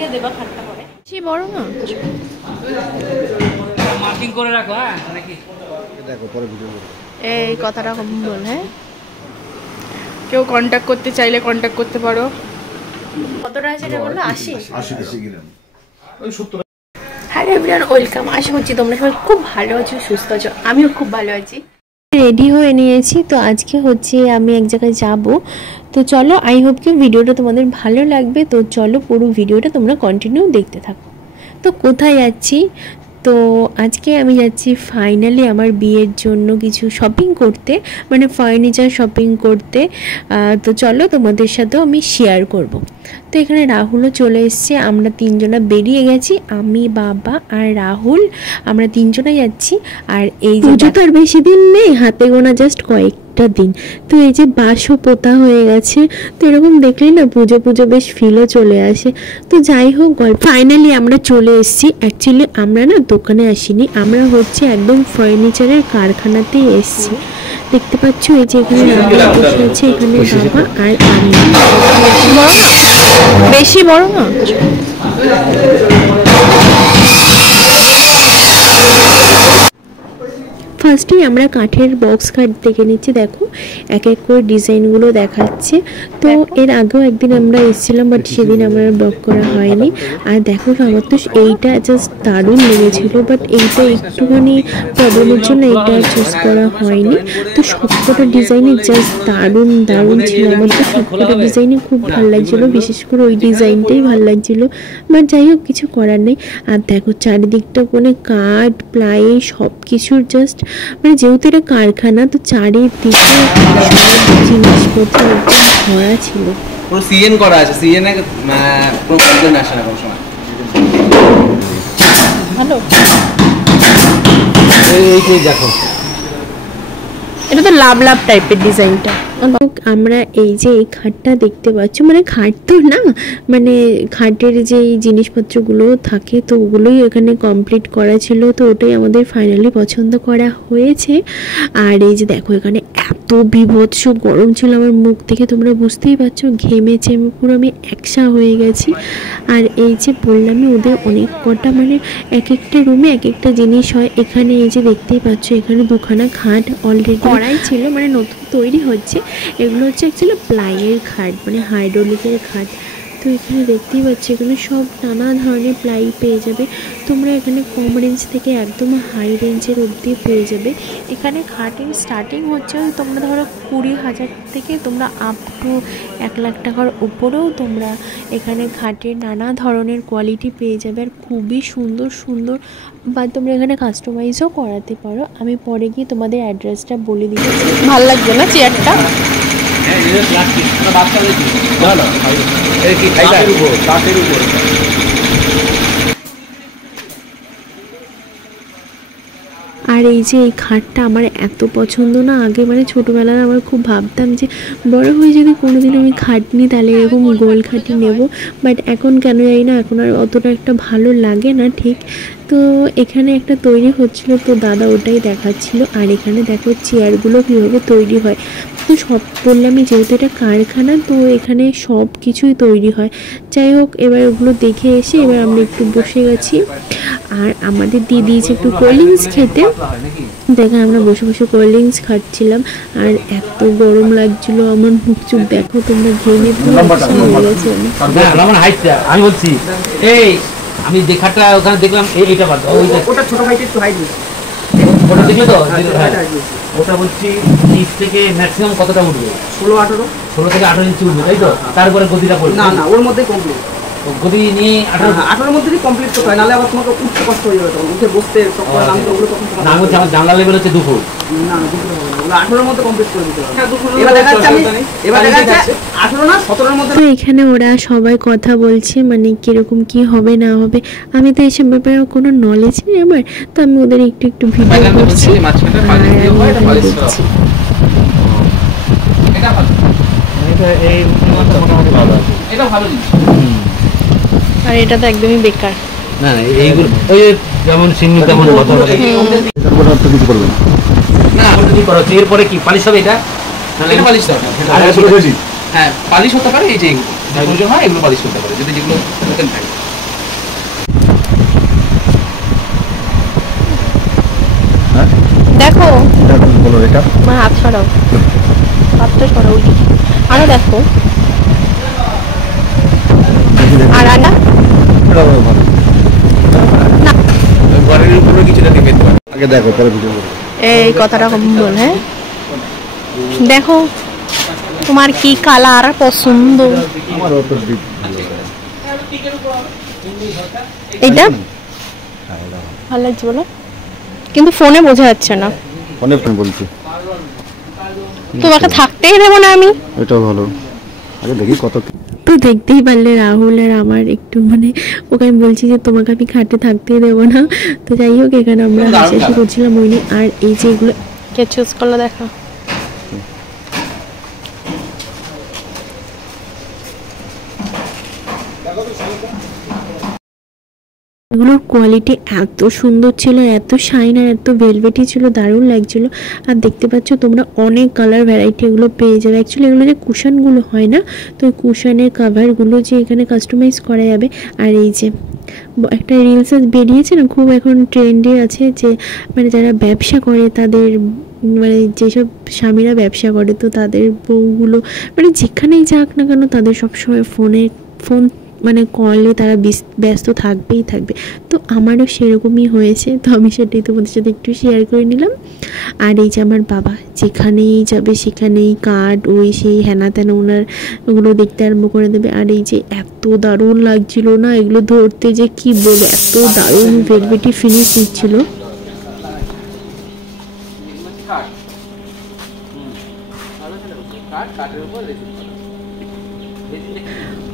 দিকে দেবা খাটটা পরে সেই বড় না মার্কিং করে রাখো হ্যাঁ নাকি দেখো পরে ভিডিও এই কথাটা কম বল হ্যাঁ কেউ কন্টাক্ট করতে চাইলে কন্টাক্ট করতে পারো কত টাকা সেটা বললো 80 গ্রাম ওই 70 হ্যাঁ এভরিওয়ান ওয়েলকাম আশা করছি তোমরা সবাই খুব ভালো আছো সুস্থ আছো আমিও খুব ভালো আছি রেডি হয়ে নিয়েছি তো আজকে হচ্ছে আমি এক জায়গায় যাব তো চলো আই হোপ কি ভিডিওটা তোমাদের ভালো লাগবে তো চলো পুরো ভিডিওটা তোমরা কন্টিনিউ দেখতে থাকো তো কোথায় যাচ্ছি তো আজকে আমি যাচ্ছি ফাইনালি আমার বিয়ের জন্য কিছু শপিং করতে মানে ফার্নিচার শপিং করতে তো চলো তোমাদের সাথেও আমি শেয়ার করব তো এখানে রাহুলও চলে এসছে আমরা তিনজনা বেরিয়ে গেছি আমি বাবা আর রাহুল আমরা তিনজনাই যাচ্ছি আর এই পুজো তো আর বেশি দিন নেই হাতে গোনা জাস্ট কয়েকটা দিন তো এই যে বাঁশও পোতা হয়ে গেছে তো এরকম দেখলেই না পুজো পুজো বেশ ফিলও চলে আসে তো যাই হোক ফাইনালি আমরা চলে এসেছি অ্যাকচুয়ালি আমরা না দোকানে আসিনি আমরা হচ্ছে একদম ফার্নিচারের কারখানাতেই এসেছি দেখতে পাচ্ছ এই যে এখানে বসে আছে এখানে বাবা আর আমি বেশি বড় না ফার্স্টেই আমরা কাঠের বক্স কাট দেখে নিচ্ছি দেখো এক এক করে ডিজাইনগুলো দেখাচ্ছে তো এর আগেও একদিন আমরা এসেছিলাম বাট সেদিন আমার ব্লগ করা হয়নি আর দেখো আমার তো এইটা জাস্ট দারুণ লেগেছিল বাট এইটা একটুখানি প্রবলেমের জন্য এইটা চুজ করা হয়নি তো সবকটা ডিজাইনই জাস্ট দারুণ দারুণ ছিল আমার তো সবকটা ডিজাইনই খুব ভালো লাগছিলো বিশেষ করে ওই ডিজাইনটাই ভালো লাগছিলো বাট যাই হোক কিছু করার নেই আর দেখো চারিদিকটা মানে কাঠ প্লাই সব কিছুর জাস্ট মানে যেহেতু এটা কারখানা তো চারিদিকে সব জিনিসপত্র একদম ভরা ছিল পুরো সিএন করা আছে সিএন এ পুরো কমপ্লেন আসে না কোনো সময় ভালো এই যে দেখো এটা তো লাভ লাভ টাইপের ডিজাইনটা আমরা এই যে এই খাটটা দেখতে পাচ্ছ মানে খাট তো না মানে খাটের যে জিনিসপত্রগুলো থাকে তো ওগুলোই এখানে কমপ্লিট করা ছিল তো ওটাই আমাদের ফাইনালি পছন্দ করা হয়েছে আর এই যে দেখো এখানে এত বিভৎস গরম ছিল আমার মুখ থেকে তোমরা বুঝতেই পারছো ঘেমেছে পুরো আমি একসা হয়ে গেছি আর এই যে বললামই ওদের অনেক কটা মানে এক একটা রুমে এক একটা জিনিস হয় এখানে এই যে দেখতেই পাচ্ছ এখানে দুখানা খাট অলরেডি করাই ছিল মানে নতুন তৈরি হচ্ছে এগুলো হচ্ছে অ্যাকচুয়ালি প্লাইয়ের খাট মানে হাইড্রোলিকের খাট তো এখানে দেখতেই পাচ্ছি এখানে সব নানা ধরনের প্লাই পেয়ে যাবে তোমরা এখানে কম রেঞ্জ থেকে একদম হাই রেঞ্জের অবধি পেয়ে যাবে এখানে খাটের স্টার্টিং হচ্ছে তোমরা ধরো 20,000 থেকে তোমরা আপ টু 1 লাখ টাকার উপরেও তোমরা এখানে খাটের নানা ধরনের কোয়ালিটি পেয়ে যাবে আর খুবই সুন্দর সুন্দর বা তোমরা এখানে কাস্টমাইজও করাতে পারো আমি পরে গিয়ে তোমাদের অ্যাড্রেসটা বলে দিচ্ছি ভালো লাগবে না চেয়ারটা আর এই যে এই খাটটা আমার এত পছন্দ না আগে মানে ছোটোবেলায় আমার খুব ভাবতাম যে বড় হয়ে যদি কোনোদিন আমি খাট নিই তাহলে এরকম গোল খাটই নেব বাট এখন কেন জানি না এখন আর অতটা একটা ভালো লাগে না ঠিক তো এখানে একটা তৈরি হচ্ছিল তো দাদা ওটাই দেখাচ্ছিল আর এখানে দেখো চেয়ারগুলো কীভাবে তৈরি হয় তো সব বললামই যেহেতু এটা কারখানা তো এখানে সব কিছুই তৈরি হয় যাই হোক এবার ওগুলো দেখে এসে এবার আমরা একটু বসে গেছি আর আমাদের দিয়ে দিয়েছে একটু কোল্ড ড্রিঙ্কস খেতে দেখে আমরা বসে বসে কোল্ড ড্রিঙ্কস খাচ্ছিলাম আর এত গরম লাগছিলো আমার মুখ চুখ দেখো তোমরা ঘেমে হয়ে গেছে আমি বলছি এই আমি দেখাটা ওখানে দেখলাম এইটা বাদ ওটা ছোট ভাইটা একটু হাইট ওটা দেখলে তো ওটা বলছি নিচ থেকে ম্যাক্সিমাম কতটা উঠবে 16 থেকে 18 ইঞ্চি উঠবে তাই তো তারপরে গদিটা পড়বে না না ওর মধ্যে কমপ্লিট গদি নিয়ে 18 এর মধ্যে কমপ্লিট করতে হয় নাহলে আবার তোমাকে উঠতে কষ্ট হয়ে যাবে তখন উঠে বসতে তখন আমি তো ওগুলো তখন না আমি আমার জানলা লেভেল হচ্ছে 2 ফুট না না 2 ফুট হবে না 18 এর মধ্যে কমপ্লিট করে দিতে হবে এবার দেখা যাচ্ছে 18 না 17 এর মধ্যে তো এখানে ওরা সবাই কথা বলছে মানে কিরকম কি হবে না হবে আমি তো এইসব ব্যাপারে কোনো নলেজ নেই আমার তো আমি ওদের একটু একটু ভিডিও করছি এটা ভালো এই মোটামুটি ভালো আছে এটা ভালো জিনিস আর এটা তো একদমই বেকার না এইগুলো ওই যেমন সিন্নি তেমন কথা বলে এটার উপর আর তো কিছু করবে না আপনি কি করো এরপরে কি পালিশ হবে এটা এটা পালিশ হবে আর এগুলো বেশি হ্যাঁ পালিশ হতে পারে এই যে যেগুলো হয় এগুলো পালিশ হতে পারে যদি যেগুলো নতুন থাকে দেখো এটা কি বলো এটা? আমার হাত সরাও, হাতটা সরাও ওইদিকে। আরো দেখো, দেখি দেখি। আর আটা এটা ভালো। না, ঘরের উপরে কিছুটা দিয়ে পেতে পারে। আগে দেখো পরে ভিডিও করবো। এই কথাটা কম বল। হ্যাঁ দেখো তোমার কি কালার পছন্দ। আমার অত ডিপ এটা ভালো লাগছে বলো, কিন্তু ফোনে বোঝা যাচ্ছে না। অনেক ফোন বলছি। তোমাকে থাকতেই দেবো না আমি। এটাও ভালো। আগে দেখি কত কি। তো দেখতেই পারলে রাহুল আর আমার একটু মানে ওকে আমি বলছি যে তোমাকে আমি খাটে থাকতেই দেবো না। তো যাই হোক এখানে আমরা হাসাহাসি করছিলাম ওই নিয়ে। আর এই যে এগুলো কে চুজ করলো দেখা, এগুলোর কোয়ালিটি এত সুন্দর ছিল, এত শাইন আর এত ভেলভেটি ছিল, দারুণ লাগছিল। আর দেখতে পাচ্ছ তোমরা অনেক কালার ভ্যারাইটি এগুলো পেয়ে যাবে। অ্যাকচুয়ালি এগুলো যে কুশনগুলো হয় না, তো কুশনের কাভারগুলো যে এখানে কাস্টমাইজ করা যাবে। আর এই যে একটা রিলস বেরিয়েছে না, খুব এখন ট্রেন্ডে আছে, যে মানে যারা ব্যবসা করে তাদের মানে যেসব স্বামীরা ব্যবসা করে তো তাদের বউগুলো মানে যেখানেই যাক না কেন তাদের সবসময় ফোন মানে কলে তারা ব্যস্ত থাকবেই থাকবে। তো আমারও সেরকমই হয়েছে, তো আমি সেটাই তোমাদের সাথে একটু শেয়ার করে নিলাম। আর এই যে আমার বাবা যেখানেই যাবে সেখানেই কার্ড ওই সেই হেনা তেনা ওনার ওগুলো দেখতে আরম্ভ করে দেবে। আর এই যে এত দারুণ লাগছিল না এগুলো ধরতে, যে কি বলবো, এত দারুণ ভেলভেটি ফিনিশ দিচ্ছিল।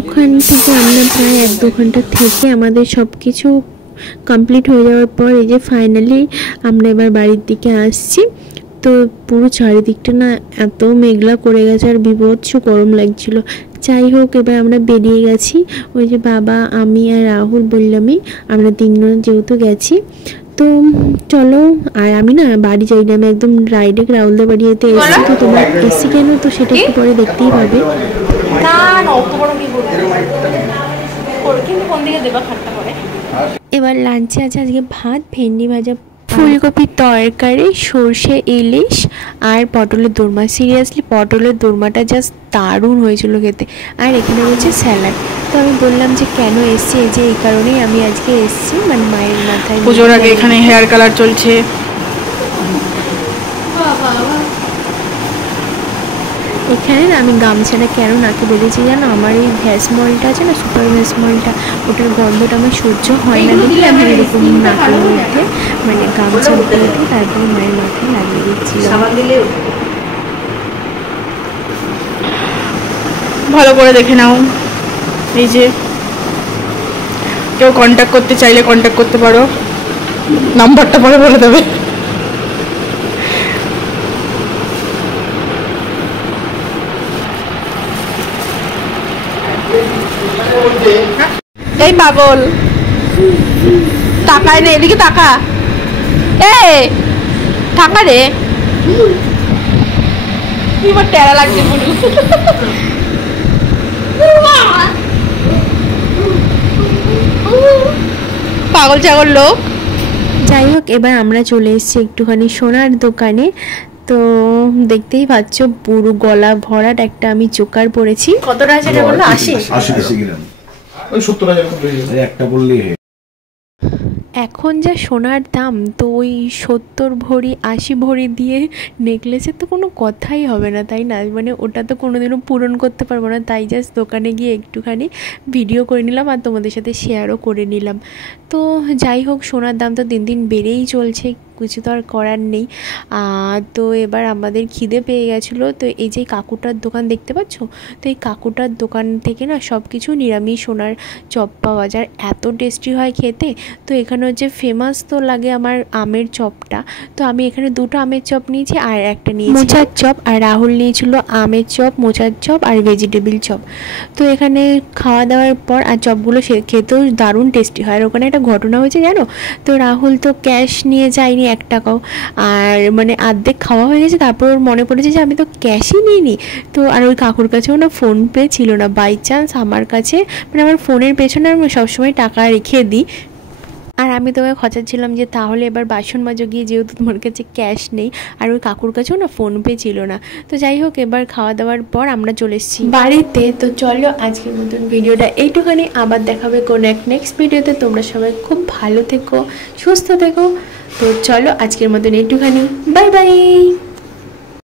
ওখান থেকে আমরা প্রায় 1-2 ঘন্টা থেকে আমাদের সব কিছু কমপ্লিট হয়ে যাওয়ার পর এই যে ফাইনালি আমরা এবার বাড়ির দিকে আসছি। তো পুরো চারিদিকটা না এত মেঘলা করে গেছে আর বিভৎস গরম লাগছিল। যাই হোক এবার আমরা বেরিয়ে গেছি। ওই যে বাবা আমি আর রাহুল বললামই, আমরা 3 জন যেহেতু গেছি। তো চলো, আর আমি না বাড়ি যাই না, আমি একদম ডাইরেক্ট রাহুলদার বাড়ি যেতে এসেছি। তো তোমার এসি কেন, তো সেটা একটু পরে দেখতেই পাবে। এবার লাঞ্চে আছে আজকে ভাত, ভেন্ডি ভাজা, ফুলকপির তরকারি, সর্ষে ইলিশ আর পটলের দোরমা। সিরিয়াসলি পটলের দোরমাটা জাস্ট দারুণ হয়েছিল খেতে। আর এখানে রয়েছে স্যালাড। তো আমি বললাম যে কেন এসছি, এই যে এই কারণেই আমি আজকে এসছি, মানে মায়ের মাথায় পুজোর আগে এখানে হেয়ার কালার চলছে। এখানে না আমি গামছাটা কেন নাকে বেঁধেছি জানো, আমার এই ভ্যাসমলটা আছে না, সুপার ভ্যাসমলটা, ওটার গন্ধটা আমার সহ্য হয় না দেখে আমি এরকম নাকের মধ্যে মানে গামছা বেঁধে তারপরে মায়ের মাথায় লাগিয়ে দিচ্ছিলাম। ভালো করে দেখে নাও। এই যে কেউ কন্ট্যাক্ট করতে চাইলে কন্ট্যাক্ট করতে পারো, নাম্বারটা পরে বলে দেবে। এই পাগল তাকায় না, এদিকে তাকা, এ তাকা রে, এবার টেরা লাগছে পুরো। পাগল ছাগল লোক। যাই হোক এবার আমরা চলে এসেছি একটুখানি সোনার দোকানে। তো দেখতেই পাচ্ছ পুরো গলা ভরাট একটা আমি চোকার পরেছি। কতটা আছে এটা বললো? 80 80 গ্রাম। ওই 70,000 একটা বললি। এখন যা সোনার দাম, তো ওই 70 ভরি 80 ভরি দিয়ে নেকলেসের তো কোনো কথাই হবে না, তাই না? মানে ওটা তো কোনোদিনও পূরণ করতে পারবো না। তাই জাস্ট দোকানে গিয়ে একটুখানি ভিডিও করে নিলাম আর তোমাদের সাথে শেয়ারও করে নিলাম। তো যাই হোক সোনার দাম তো দিন দিন বেড়েই চলছে, কিছু তো আর করার নেই। তো এবার আমাদের খিদে পেয়ে গেছিলো। তো এই যে কাকুটার দোকান দেখতে পাচ্ছ, তো এই কাকুটার দোকান থেকে না সব কিছু নিরামিষ সোনার চপ পাওয়া যায়, এত টেস্টি হয় খেতে। তো এখানে হচ্ছে ফেমাস তো লাগে আমার আমের চপটা। তো আমি এখানে 2টো আমের চপ নিয়েছি আর একটা নিয়েছি মোচার চপ, আর রাহুল নিয়েছিল আমের চপ, মোচার চপ আর ভেজিটেবিল চপ। তো এখানে খাওয়া দাওয়ার পর আর চপগুলো খেতেও দারুণ টেস্টি হয়। আর ওখানে একটা ঘটনা হয়েছে জানো, তো রাহুল তো ক্যাশ নিয়ে যায়নি 1 টাকাও, আর মানে অর্ধেক খাওয়া হয়ে গেছে, তারপর ওর মনে পড়েছে যে আমি তো ক্যাশই নিইনি। তো আর ওই কাকুর কাছেও না ফোনপে ছিল না, বাই চান্স আমার কাছে মানে আমার ফোনের পেছনে আমি সবসময় টাকা রেখে দিই। আর আমি তোমায় খচাচ্ছিলাম যে তাহলে এবার বাসন মাজো গিয়ে, যেহেতু তোমার কাছে ক্যাশ নেই, আর ওই কাকুর কাছেও না ফোনপে ছিল না। তো যাই হোক, এবার খাওয়া দাওয়ার পর আমরা চলে এসেছি বাড়িতে। তো চলো আজকের মতন ভিডিওটা এইটুখানি, আবার দেখাবে কোনো এক নেক্সট ভিডিওতে। তোমরা সবাই খুব ভালো থেকো, সুস্থ থেকো। তো চলো আজকের মতন এইটুখানি, বাই বাই।